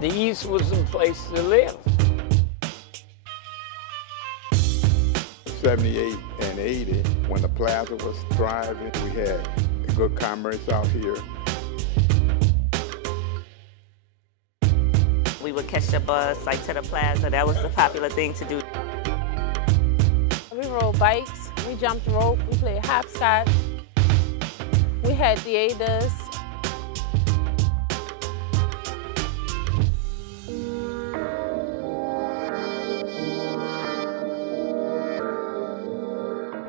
The East was the place to live. 78 and 80, when the plaza was thriving, we had good commerce out here. We would catch the bus like to the plaza. That was the popular thing to do. We rode bikes, we jumped rope, we played hopscotch. We had theaters.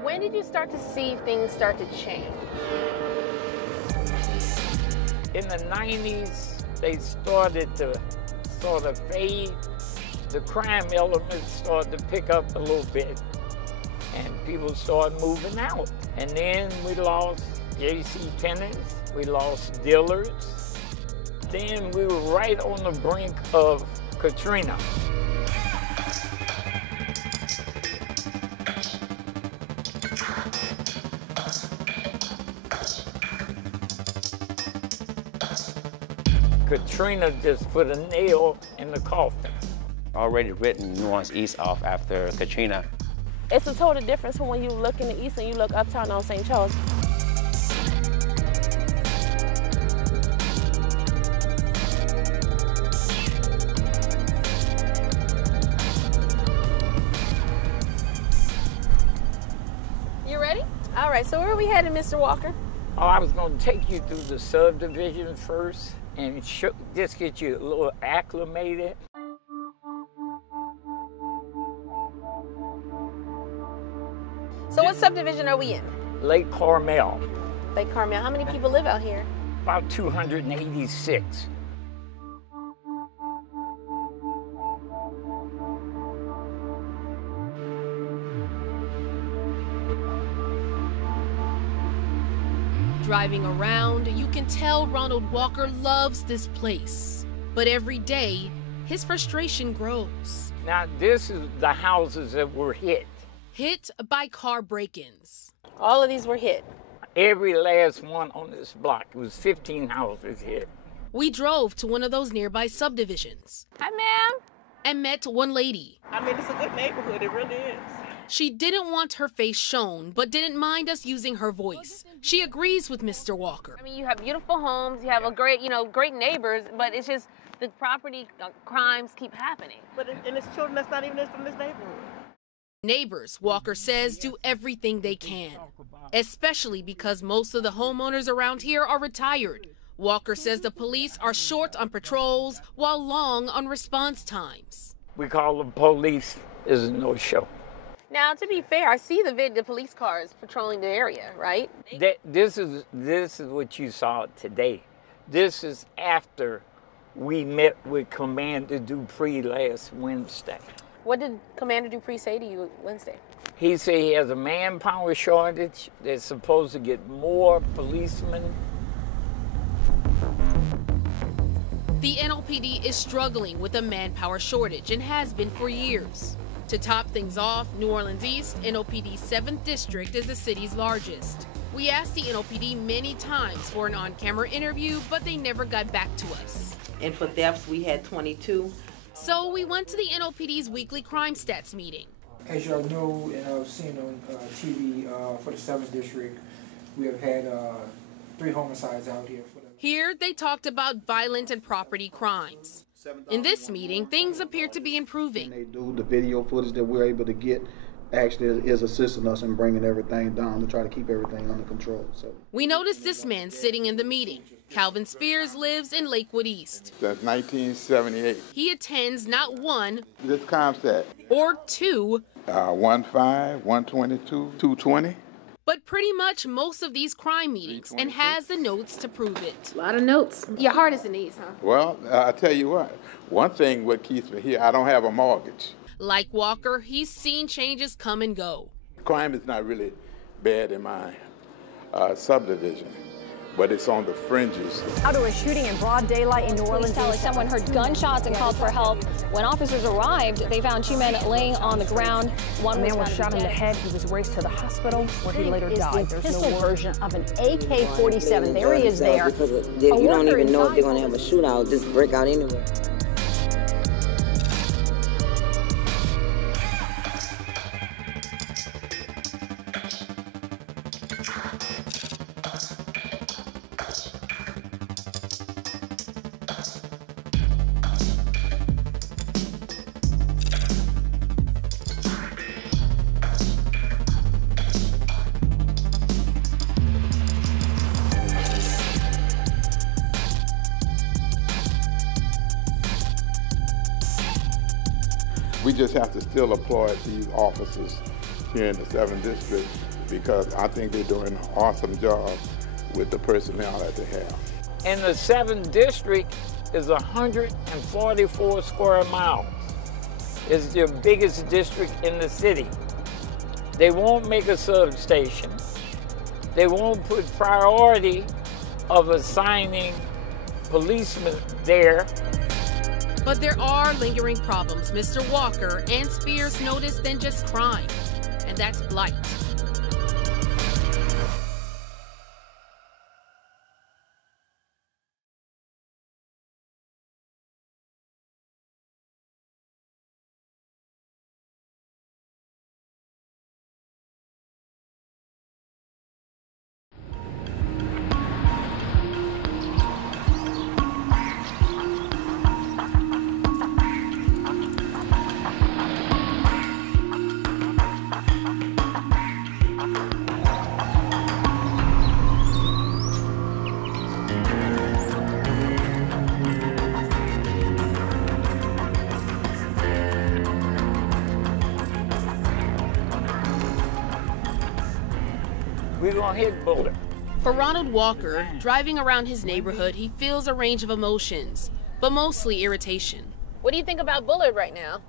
When did you start to see things start to change? In the 90s, they started to sort of fade. The crime element started to pick up a little bit, and people started moving out. And then we lost J.C. Penney's, we lost Dillard's. Then we were right on the brink of Katrina. Katrina just put a nail in the coffin. Already written New Orleans East off after Katrina. It's a total difference from when you look in the East and you look uptown on St. Charles. You ready? All right, so where are we headed, Mr. Walker? Oh, I was going to take you through the subdivision first and just get you a little acclimated. So what subdivision are we in? Lake Carmel. Lake Carmel. How many people live out here? About 286. Driving around, you can tell Ronald Walker loves this place. But every day, his frustration grows. Now, this is the houses that were hit. Hit by car break-ins. All of these were hit. Every last one on this block. It was 15 houses hit. We drove to one of those nearby subdivisions. Hi, ma'am. And met one lady. I mean, it's a good neighborhood, it really is. She didn't want her face shown, but didn't mind us using her voice. She agrees with Mr. Walker. I mean, you have beautiful homes, you have a great, great neighbors, but it's just the property crimes keep happening. And it's children that's not even from this neighborhood. Neighbors, Walker says, do everything they can, especially because most of the homeowners around here are retired. Walker says the police are short on patrols while long on response times. We call the police is a no-show. Now, to be fair, I see the police cars patrolling the area, right? This is what you saw today. This is after we met with Commander Dupree last Wednesday. What did Commander Dupree say to you Wednesday? He said he has a manpower shortage. They're supposed to get more policemen. The NOPD is struggling with a manpower shortage and has been for years. To top things off, New Orleans East, NOPD's 7th district, is the city's largest. We asked the NOPD many times for an on-camera interview, but they never got back to us. And for thefts, we had 22. So we went to the NOPD's weekly crime stats meeting. As y'all know, and I've seen on TV for the 7th district, we have had 3 homicides out here. Here, they talked about violent and property crimes. In this meeting, things appear to be improving. They do the video footage that we're able to get actually is assisting us in bringing everything down to try to keep everything under control. So we noticed this man sitting in the meeting. Calvin Spears lives in Lakewood East. That's 1978. He attends not one This ComStat. or two, 15, 122, 220. but pretty much most of these crime meetings, and has the notes to prove it. A lot of notes. Your heart is in these, huh? Well, I tell you one thing what keeps me here, I don't have a mortgage. Like Walker, he's seen changes come and go. Crime is not really bad in my subdivision, but it's on the fringes. After a shooting in broad daylight in New Orleans, someone heard gunshots and called for help. When officers arrived, they found 2 men laying on the ground. One man was shot in the head. He was raced to the hospital where he later died. There's pistol version of an AK-47. There he is there. You don't even know if they're going to have a shootout, just break out anywhere. We just have to still applaud these officers here in the 7th District because I think they're doing an awesome job with the personnel that they have. And the 7th District is 144 square miles. It's the biggest district in the city. They won't make a substation. They won't put priority of assigning policemen there. But there are lingering problems Mr. Walker and Spears noticed than just crime, and that's blight. We're gonna hit Bullard. For Ronald Walker, driving around his neighborhood, he feels a range of emotions, but mostly irritation. What do you think about Bullard right now?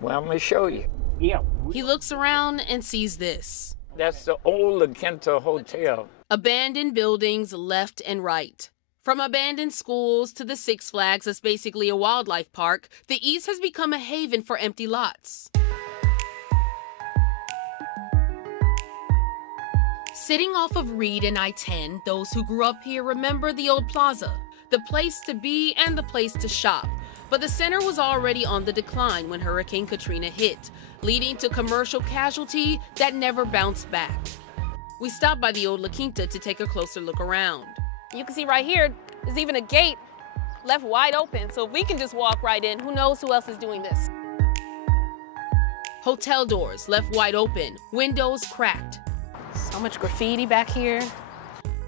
Well, I'm gonna show you. Yeah. He looks around and sees this. That's the old La Quinta Hotel. Abandoned buildings left and right. From abandoned schools to the Six Flags, that's basically a wildlife park, the East has become a haven for empty lots. Sitting off of Reed and I-10, those who grew up here remember the old plaza, the place to be and the place to shop. But the center was already on the decline when Hurricane Katrina hit, leading to commercial casualty that never bounced back. We stopped by the old La Quinta to take a closer look around. You can see right here, there's even a gate left wide open. So if we can just walk right in, who knows who else is doing this? Hotel doors left wide open, windows cracked. So much graffiti back here.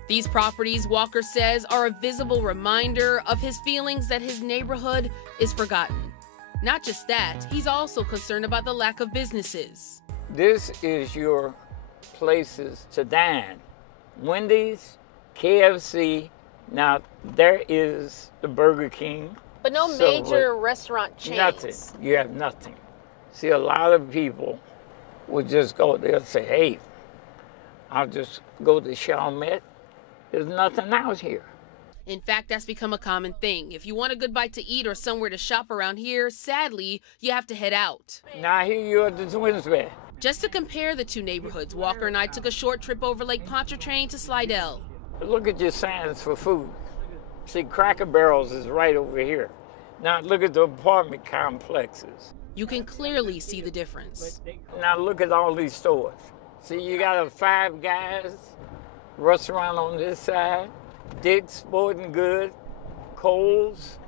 These properties, Walker says, are a visible reminder of his feelings that his neighborhood is forgotten. Not just that, he's also concerned about the lack of businesses. This is your places to dine. Wendy's, KFC, now there is the Burger King. But no major restaurant chains. Nothing, you have nothing. See, a lot of people would just go there and say, hey, I'll just go to Chalmette. There's nothing out here. In fact, that's become a common thing. If you want a good bite to eat or somewhere to shop around here, sadly, you have to head out. Now here you are at the Twins Bed. Just to compare the two neighborhoods, Walker and I took a short trip over Lake Pontchartrain to Slidell. Look at your signs for food. See, Cracker Barrels is right over here. Now look at the apartment complexes. You can clearly see the difference. Now look at all these stores. See, you got a Five Guys restaurant on this side, Dick's Sporting Goods, Kohl's.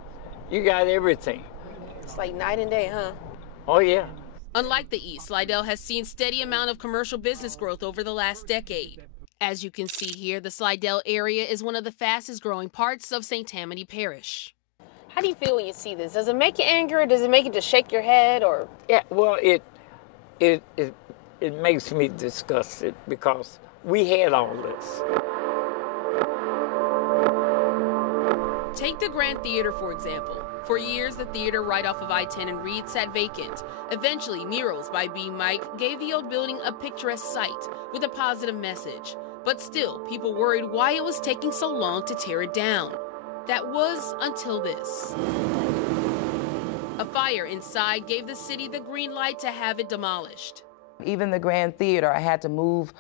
You got everything. It's like night and day, huh? Oh, yeah. Unlike the East, Slidell has seen steady amount of commercial business growth over the last decade. As you can see here, the Slidell area is one of the fastest growing parts of St. Tammany Parish. How do you feel when you see this? Does it make you angry, or does it make you just shake your head, or? Yeah, well, it makes me disgusted because we had all this. Take the Grand Theater, for example. For years, the theater right off of I-10 and Reed sat vacant. Eventually, murals by B. Mike gave the old building a picturesque sight with a positive message. But still, people worried why it was taking so long to tear it down. That was until this. A fire inside gave the city the green light to have it demolished. Even the Grand Theater, I had to move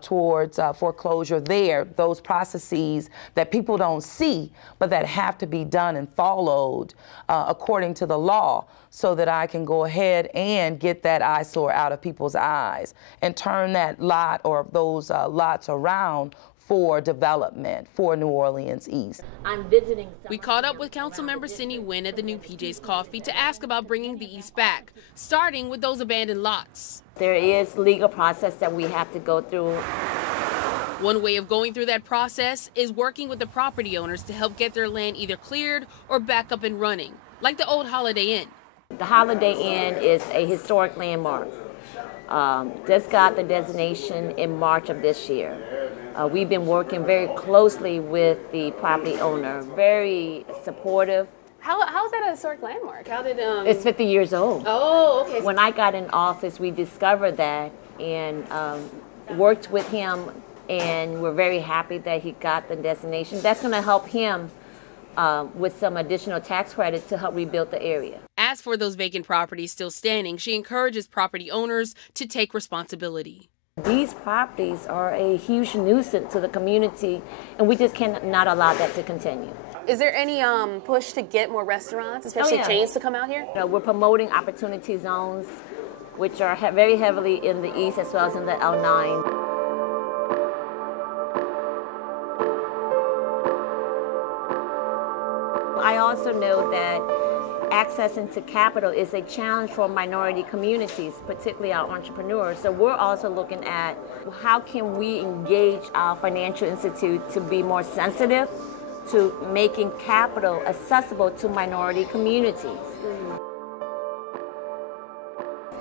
towards foreclosure there. Those processes that people don't see, but that have to be done and followed according to the law, so that I can go ahead and get that eyesore out of people's eyes and turn that lot or those lots around for development for New Orleans East. I'm visiting. We caught up with Councilmember Cindy Wynn at the new PJ's Coffee to ask about bringing the East back, starting with those abandoned lots. There is legal process that we have to go through. One way of going through that process is working with the property owners to help get their land either cleared or back up and running, like the old Holiday Inn. The Holiday Inn is a historic landmark. Just got the designation in March of this year. We've been working very closely with the property owner, very supportive. How is that a historic landmark? How did It's 50 years old. Oh, okay. When I got in office, we discovered that and worked with him, and we're very happy that he got the designation. That's going to help him with some additional tax credit to help rebuild the area. As for those vacant properties still standing, she encourages property owners to take responsibility. These properties are a huge nuisance to the community, and we just cannot allow that to continue. Is there any push to get more restaurants, especially chains, to come out here? We're promoting opportunity zones, which are very heavily in the east as well as in the L9. I also know that accessing to capital is a challenge for minority communities, particularly our entrepreneurs. So we're also looking at how can we engage our financial institute to be more sensitive to making capital accessible to minority communities.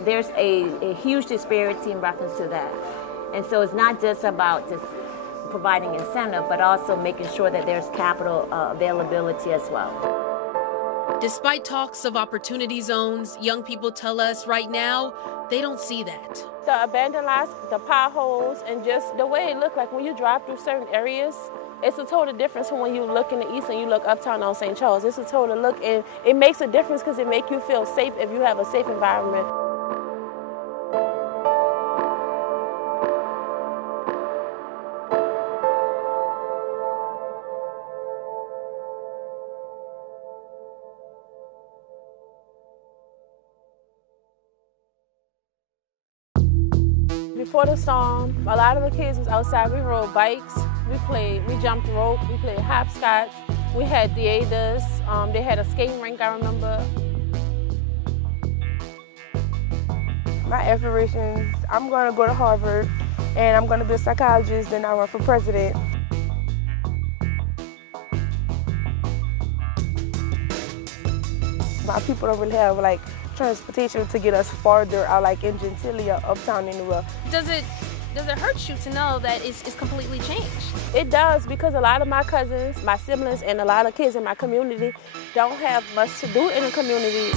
There's a huge disparity in reference to that. And so it's not just about just providing incentive, but also making sure that there's capital availability as well. Despite talks of opportunity zones, young people tell us right now they don't see that. The abandoned lots, the potholes, and just the way it looked like when you drive through certain areas, it's a total difference from when you look in the east and you look uptown on St. Charles. It's a total look, and it makes a difference because it makes you feel safe if you have a safe environment. Before the storm, a lot of the kids was outside. We rode bikes, we jumped rope, we played hopscotch. We had theaters, they had a skating rink, I remember. My aspirations, I'm gonna go to Harvard and I'm gonna be a psychologist and I run for president. My people don't really have like transportation to get us farther out, like in Gentilly or uptown anywhere. Does it hurt you to know that it's completely changed? It does, because a lot of my cousins, my siblings, and a lot of kids in my community don't have much to do in the community.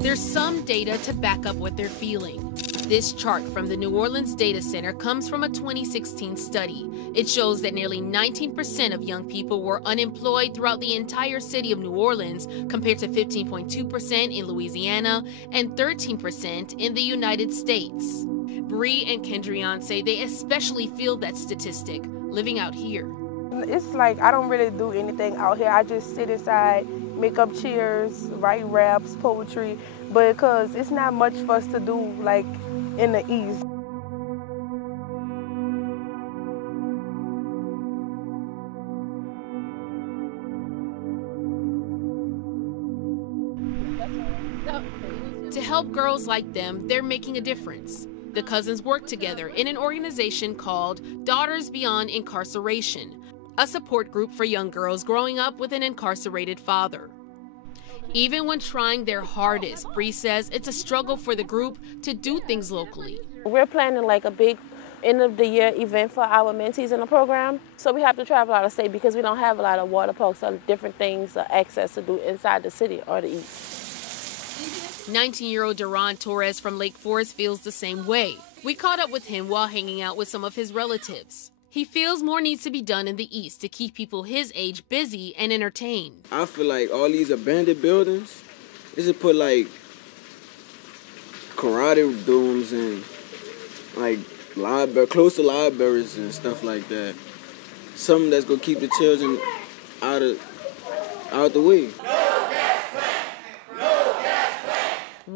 There's some data to back up what they're feeling. This chart from the New Orleans Data Center comes from a 2016 study. It shows that nearly 19% of young people were unemployed throughout the entire city of New Orleans, compared to 15.2% in Louisiana and 13% in the United States. Bree and Kendrion say they especially feel that statistic living out here. It's like I don't really do anything out here. I just sit inside, make up cheers, write raps, poetry, but because it's not much for us to do like in the East. To help girls like them, they're making a difference. The cousins work together in an organization called Daughters Beyond Incarceration, a support group for young girls growing up with an incarcerated father. Even when trying their hardest, Bree says it's a struggle for the group to do things locally. We're planning like a big end of the year event for our mentees in the program. So we have to travel out of state because we don't have a lot of water parks or different things or access to do inside the city or the east. 19-year-old Duran Torres from Lake Forest feels the same way. We caught up with him while hanging out with some of his relatives. He feels more needs to be done in the East to keep people his age busy and entertained. I feel like all these abandoned buildings, they should put like karate rooms and like close to libraries and stuff like that. Something that's gonna keep the children out the way.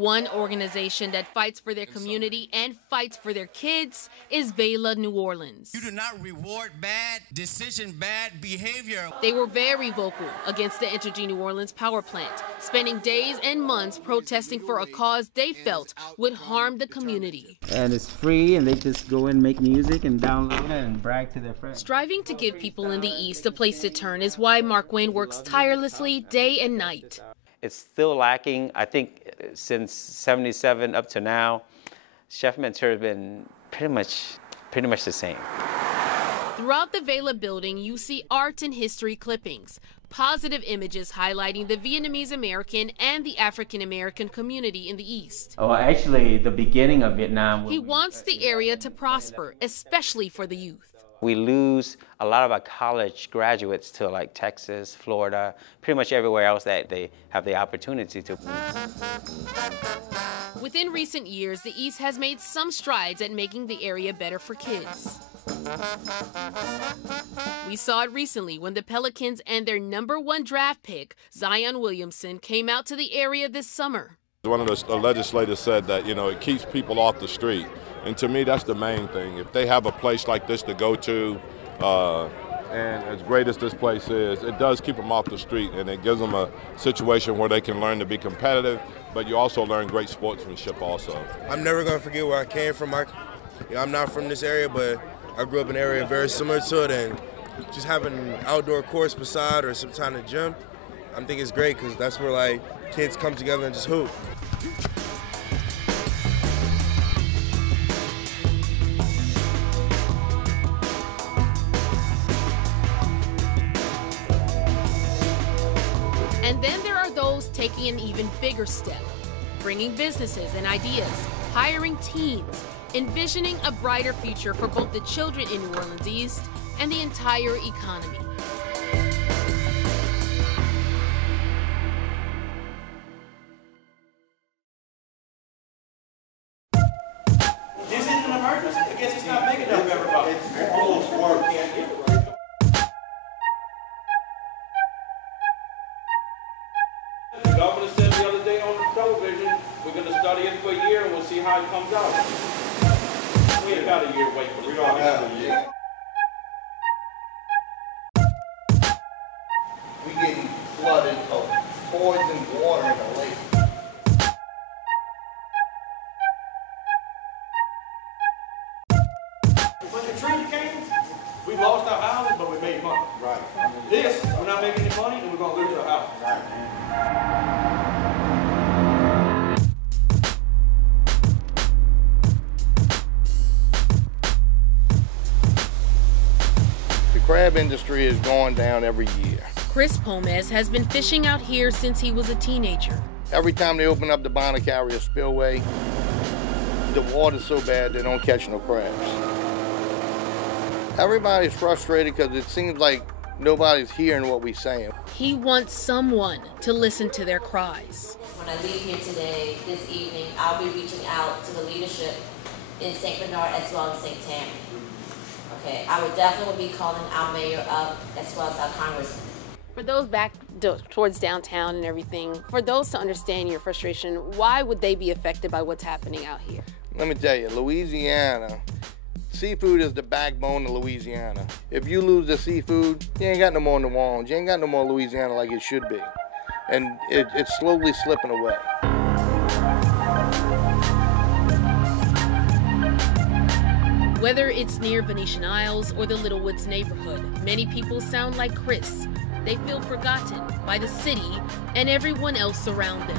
One organization that fights for their community and fights for their kids is Vela New Orleans. You do not reward bad decision, bad behavior. They were very vocal against the Entergy New Orleans power plant, spending days and months protesting for a cause they felt would harm the community. And it's free, and they just go in and make music and download it and brag to their friends. Striving to give people in the East a place to turn is why Mark Wayne works tirelessly day and night. It's still lacking. I think since '77 up to now, Chef Mentor has been pretty much the same. Throughout the Vela building, you see art and history clippings, positive images highlighting the Vietnamese American and the African American community in the East. Oh, actually, the beginning of Vietnam. He wants the area to prosper, especially for the youth. We lose a lot of our college graduates to like Texas, Florida, pretty much everywhere else that they have the opportunity to. Within recent years, the East has made some strides at making the area better for kids. We saw it recently when the Pelicans and their #1 draft pick, Zion Williamson, came out to the area this summer. One of the legislators said that, it keeps people off the street. And to me, that's the main thing. If they have a place like this to go to, and as great as this place is, it does keep them off the street, and it gives them a situation where they can learn to be competitive, but you also learn great sportsmanship also. I'm never going to forget where I came from. I'm not from this area, but I grew up in an area very similar to it, and just having an outdoor course beside or some time to gym, I think it's great because that's where kids come together and just hoop. And then there are those taking an even bigger step, bringing businesses and ideas, hiring teams, envisioning a brighter future for both the children in New Orleans East and the entire economy. This isn't an emergency. I guess it's not big enough for everybody. It's almost work. Can't get it right. The governor said the other day on the television, we're going to study it for a year and we'll see how it comes out. We ain't got a year wait, but we don't have a year. We getting flooded of poison water in the lake. When Katrina came, we lost our houses, but we made money. Right. This, we're not making any money, and we're going to lose our house. Right. The crab industry is going down every year. Chris Pomez has been fishing out here since he was a teenager. Every time they open up the Bonner Carrier spillway, the water's so bad they don't catch no crabs. Everybody's frustrated because it seems like nobody's hearing what we're saying. He wants someone to listen to their cries. When I leave here today, this evening, I'll be reaching out to the leadership in St. Bernard as well as St. Tammany. Okay, I would definitely be calling our mayor up as well as our congressman. For those back towards downtown and everything, for those to understand your frustration, why would they be affected by what's happening out here? Let me tell you, Louisiana, seafood is the backbone of Louisiana. If you lose the seafood, you ain't got no more New Orleans. You ain't got no more Louisiana like it should be. And it's slowly slipping away. Whether it's near Venetian Isles or the Little Woods neighborhood, many people sound like Chris. They feel forgotten by the city and everyone else around them.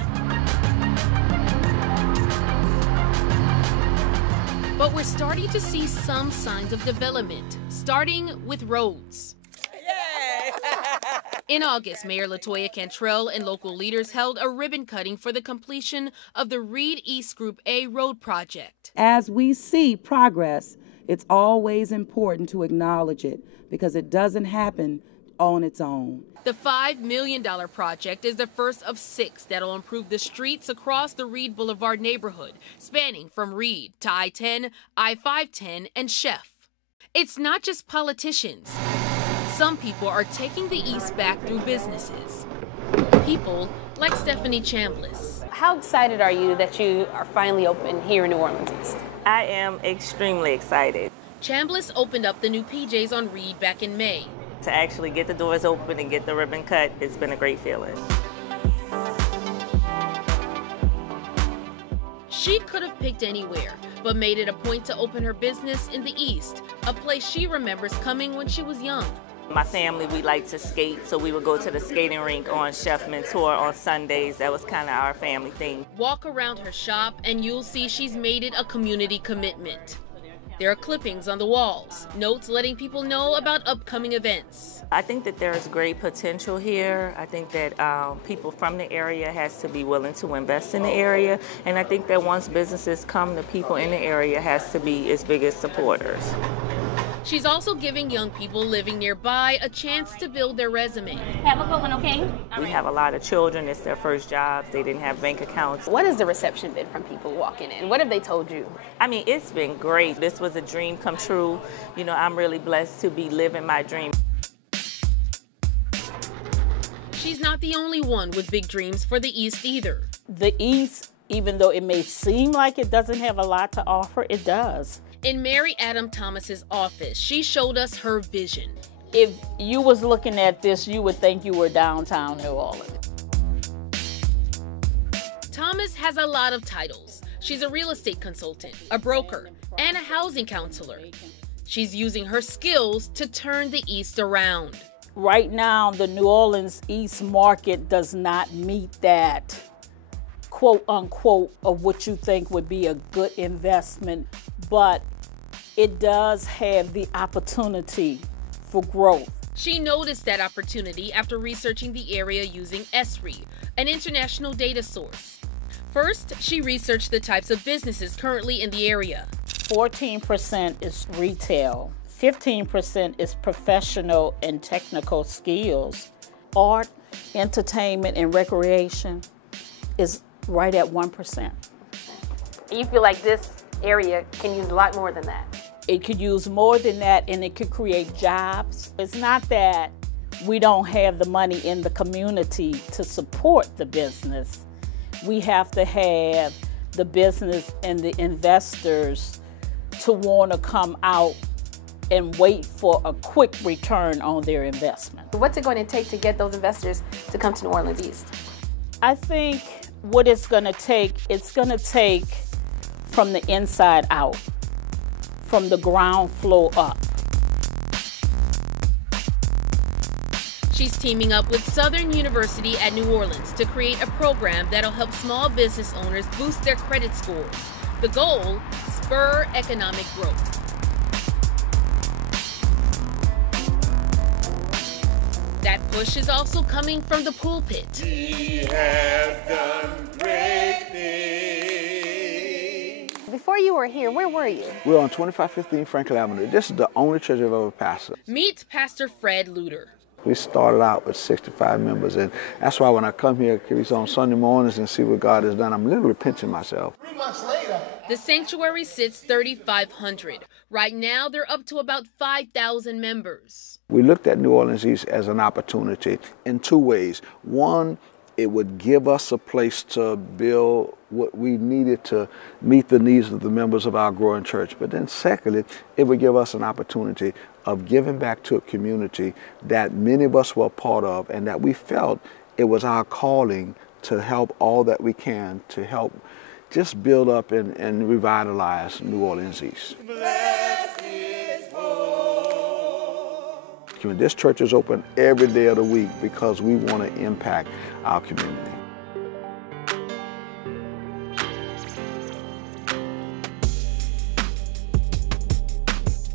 But we're starting to see some signs of development, starting with roads. In August, Mayor LaToya Cantrell and local leaders held a ribbon cutting for the completion of the Reed East Group A road project. As we see progress, it's always important to acknowledge it because it doesn't happen on its own. The $5 million project is the first of 6 that'll improve the streets across the Reed Boulevard neighborhood, spanning from Reed to I-10, I-510, and Chef. It's not just politicians. Some people are taking the East back through businesses. People like Stephanie Chambliss. How excited are you that you are finally open here in New Orleans East? I am extremely excited. Chambliss opened up the new PJs on Reed back in May. To actually get the doors open and get the ribbon cut, it's been a great feeling. She could have picked anywhere, but made it a point to open her business in the East, a place she remembers coming when she was young. My family, we like to skate, so we would go to the skating rink on Chef Mentor on Sundays. That was kind of our family thing. Walk around her shop and you'll see she's made it a community commitment. There are clippings on the walls, notes letting people know about upcoming events. I think that there's great potential here. I think that people from the area has to be willing to invest in the area. And I think that once businesses come, the people in the area has to be its biggest supporters. She's also giving young people living nearby a chance to build their resume. Have a good one, okay? We have a lot of children. It's their first jobs. They didn't have bank accounts. What has the reception been from people walking in? What have they told you? I mean, it's been great. This was a dream come true. You know, I'm really blessed to be living my dream. She's not the only one with big dreams for the East either. The East, even though it may seem like it doesn't have a lot to offer, it does. In Mary Adam Thomas's office, she showed us her vision. If you was looking at this, you would think you were downtown New Orleans. Thomas has a lot of titles. She's a real estate consultant, a broker, and a housing counselor. She's using her skills to turn the East around. Right now, the New Orleans East market does not meet that quote unquote of what you think would be a good investment, but it does have the opportunity for growth. She noticed that opportunity after researching the area using ESRI, an international data source. First, she researched the types of businesses currently in the area. 14% is retail, 15% is professional and technical skills. Art, entertainment, and recreation is right at 1%. You feel like this area can use a lot more than that? It could use more than that, and it could create jobs. It's not that we don't have the money in the community to support the business. We have to have the business and the investors to want to come out and wait for a quick return on their investment. What's it going to take to get those investors to come to New Orleans East? I think what it's going to take from the inside out, from the ground floor up. She's teaming up with Southern University at New Orleans to create a program that'll help small business owners boost their credit scores. The goal, spur economic growth. That push is also coming from the pulpit. He has done great things. Before you were here, where were you? We're on 2515 Franklin Avenue. This is the only church I've ever pastored. Meet Pastor Fred Luter. We started out with 65 members, and that's why when I come here on Sunday mornings and see what God has done, I'm literally pinching myself. 3 months later, the sanctuary sits 3,500. Right now, they're up to about 5,000 members. We looked at New Orleans East as an opportunity in two ways. One, it would give us a place to build what we needed to meet the needs of the members of our growing church. But then secondly, it would give us an opportunity of giving back to a community that many of us were a part of, and that we felt it was our calling to help all that we can to help just build up and revitalize New Orleans East. This church is open every day of the week because we want to impact our community.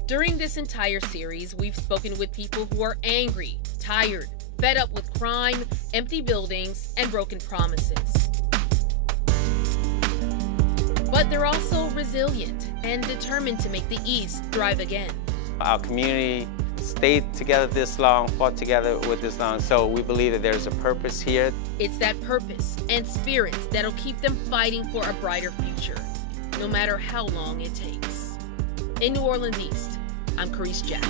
During this entire series, we've spoken with people who are angry, tired, fed up with crime, empty buildings, and broken promises. But they're also resilient and determined to make the East thrive again. Our community stayed together this long, fought together with this long, so we believe that there's a purpose here. It's that purpose and spirit that'll keep them fighting for a brighter future, no matter how long it takes. In New Orleans East, I'm Carice Jack.